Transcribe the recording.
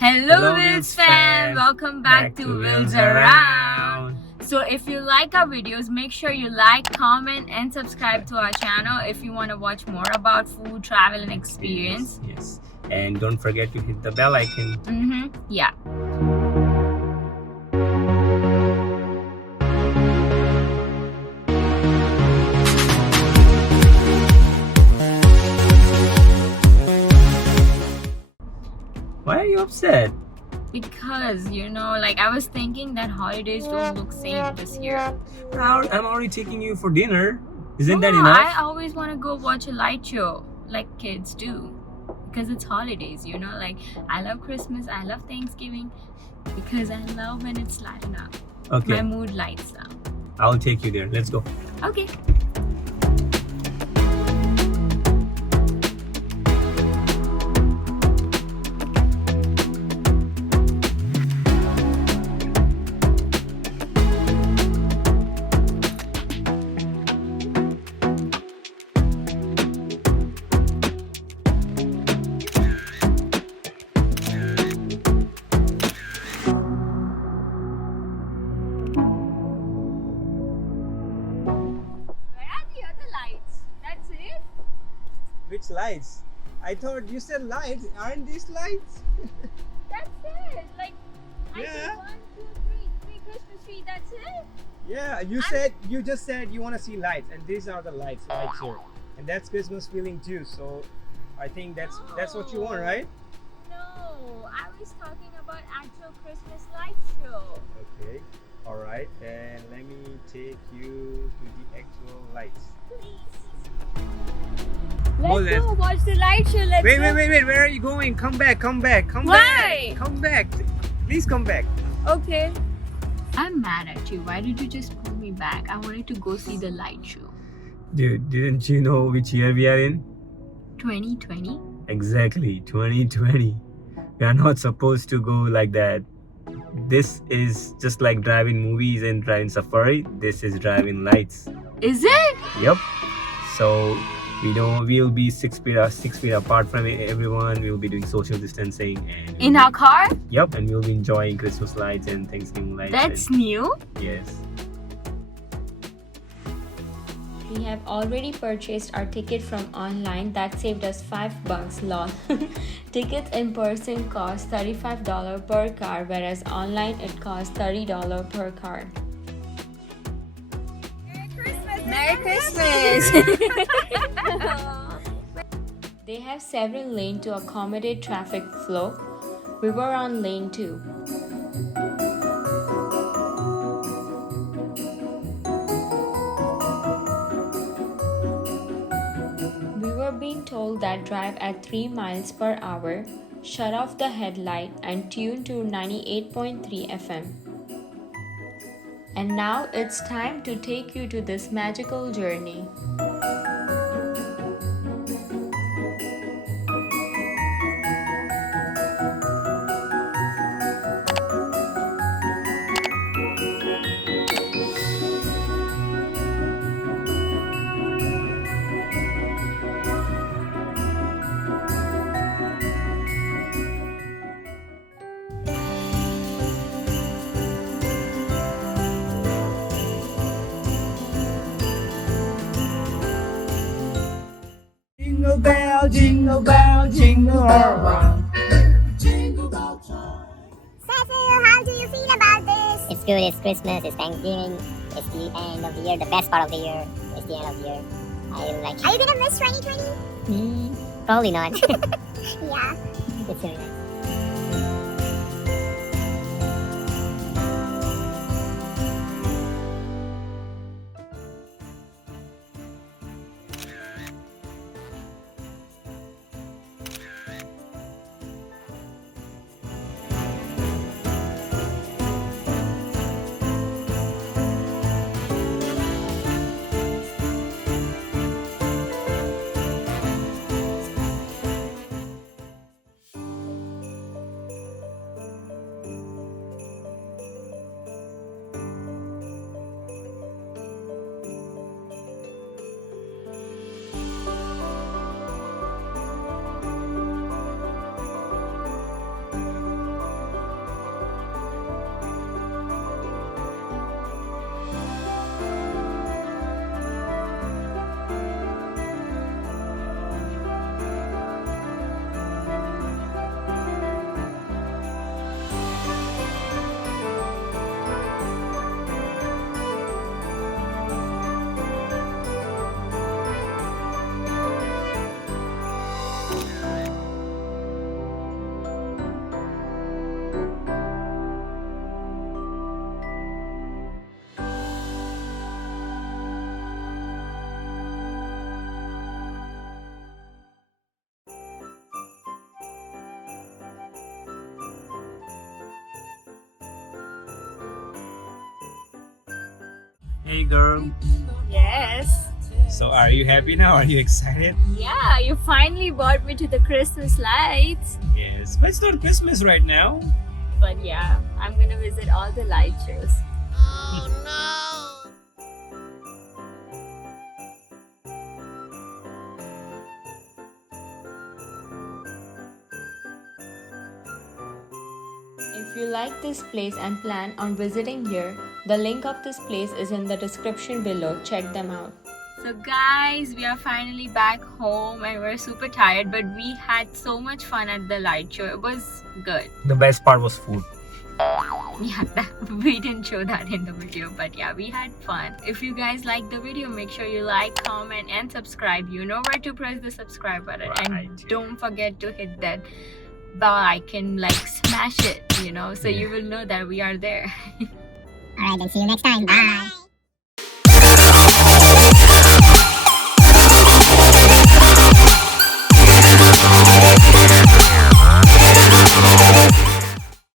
Hello Wheelz fam! Welcome back to Wheelzaround. So if you like our videos, make sure you like, comment and subscribe to our channel if you want to watch more about food, travel and experience. Yes. And don't forget to hit the bell icon. Yeah. Why are you upset? Because, you know, like I was thinking that holidays don't look same this year. I'm already taking you for dinner. Isn't No, that enough? I always want to go watch a light show like kids do. Because it's holidays, you know, like I love Christmas, I love Thanksgiving. Because I love when it's lighting up. Okay. My mood lights up. I'll take you there. Let's go. Okay. Which lights? I thought you said lights. Aren't these lights? That's it. Like, I Yeah. see 1, 2, 3 Christmas tree. That's it. Yeah, you just said you want to see lights, and these are the lights here, and that's Christmas feeling too. So, I think that's what you want, right? No, I was talking about actual Christmas light show. Okay. All right. Then let me take you to the actual lights. Let's go watch the light show. Let's Wait, go. where are you going? Come back. Why? Come back. Please come back. Okay. I'm mad at you. Why did you just pull me back? I wanted to go see the light show. Dude, didn't you know which year we are in? 2020? Exactly, 2020. We are not supposed to go like that. This is just like driving movies and driving safari. This is driving lights. Is it? Yep. So we'll be 6 feet apart from everyone. We'll be doing social distancing and In our car? Yep, and we'll be enjoying Christmas lights and Thanksgiving lights. That's new. Yes. We have already purchased our ticket from online. That saved us $5 lol. Tickets in person cost $35 per car, whereas online it costs $30 per car. Merry Christmas! They have several lanes to accommodate traffic flow. We were on lane 2. We were being told that drive at 3 miles per hour, shut off the headlight and tune to 98.3 FM. And now it's time to take you to this magical journey. Jingle bell, jingle all around. Saifil, how do you feel about this? It's good, it's Christmas, it's Thanksgiving, it's the end of the year, the best part of the year. It's the end of the year. I really like it. Are you gonna miss 2020? Probably not. Yeah. It's really nice. Hey girl. Yes. So are you happy now? Are you excited? Yeah, you finally brought me to the Christmas lights. Yes. But it's not Christmas right now. But yeah, I'm gonna visit all the light shows. If you like this place and plan on visiting here, the link of this place is in the description below. Check them out. So guys, we are finally back home and we're super tired, but we had so much fun at the light show. It was good. The best part was food. Yeah, we didn't show that in the video, but yeah, we had fun. If you guys like the video, make sure you like, comment and subscribe. You know where to press the subscribe button. Right. And don't forget to hit that bell icon, like smash it, you know, so you will know that we are there. Alright, then see you next time. Bye.